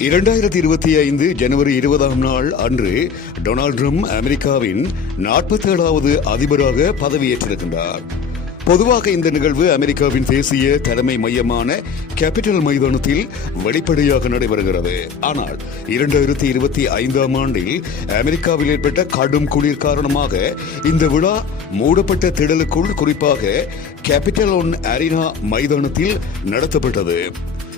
இரண்டாயிரத்தி இருபத்தி ஐந்து ஜனவரி இருபதாம் நாள் அன்று டொனால்ட் ட்ரம்ப் அமெரிக்காவின் நாற்பத்தேழாவது அதிபராக பதவியேற்றிருக்கின்றார். பொதுவாக இந்த நிகழ்வு அமெரிக்காவின் தேசிய தலைமை மையமான கேபிட்டல் மைதானத்தில் வெளிப்படையாக நடைபெறுகிறது. ஆனால் இரண்டாயிரத்தி இருபத்தி ஐந்தாம் ஆண்டில் அமெரிக்காவில் ஏற்பட்ட கடும் குளிர் காரணமாக இந்த விழா மூடப்பட்ட திடலுக்குள் குறிப்பாக கேபிட்டல் ஒன் அரினா மைதானத்தில் நடத்தப்பட்டது.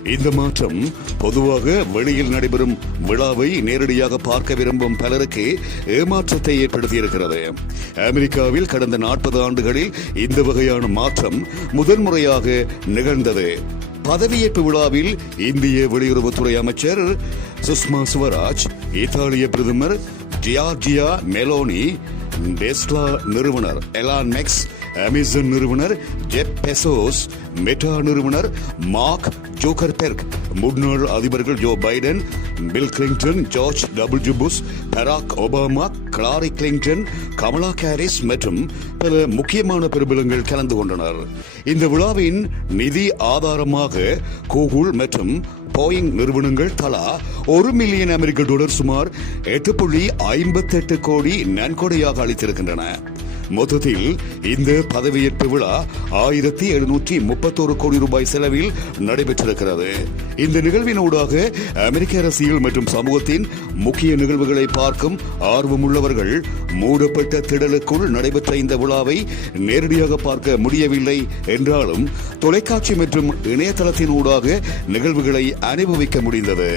இந்த மாற்றம் பொதுவாக வெளியில் நடைபெறும் விழாவை நேரடியாக பார்க்க விரும்பும் பலருக்கு ஏமாற்றத்தை ஏற்படுத்தியிருக்கிறது. அமெரிக்காவில் கடந்த நாற்பது ஆண்டுகளில் இந்த வகையான மாற்றம் முதன்முறையாக நிகழ்ந்தது. பதவியேற்பு விழாவில் இந்திய வெளியுறவுத்துறை அமைச்சர் சுஷ்மா சுவராஜ் இத்தாலிய பிரதமர் ஜியார்ஜியா மெலோனி டெஸ்லா நிறுவனர் எலான் மெக்ஸ் அமேசான் நிறுவனர் ஜெப் பெசோஸ் மெட்டா நிறுவனர் மார்க் ஜோக்கர்பெர்க் முன்னாள் அதிபர்கள் Joe Biden Bill Clinton George W Bush Barack Obama Hillary Clinton Kamala Harris மற்றும் பல முக்கியமான பிரபலங்கள் கலந்து கொண்டனர். இந்த விழாவின் நிதி ஆதாரமாக கூகுள் மற்றும் போயிங் நிறுவனங்கள் தலா ஒரு மில்லியன் அமெரிக்க டாலர் சுமார் எட்டு புள்ளி ஐம்பத்தெட்டு கோடி நன்கொடையாக அளித்திருக்கின்றன. மொத்தத்தில் இந்த பதவியேற்பு விழா ஆயிரத்தி எழுநூற்றி முப்பத்தோரு கோடி ரூபாய் செலவில் நடைபெற்றிருக்கிறது. இந்த நிகழ்வினூடாக அமெரிக்க அரசியல் மற்றும் சமூகத்தின் முக்கிய நிகழ்வுகளை பார்க்கும் ஆர்வமுள்ளவர்கள் மூடப்பட்ட திடலுக்குள் நடைபெற்ற இந்த விழாவை நேரடியாக பார்க்க முடியவில்லை என்றாலும் தொலைக்காட்சி மற்றும் இணையதளத்தின் ஊடாக நிகழ்வுகளை அனுபவிக்க முடிந்தது.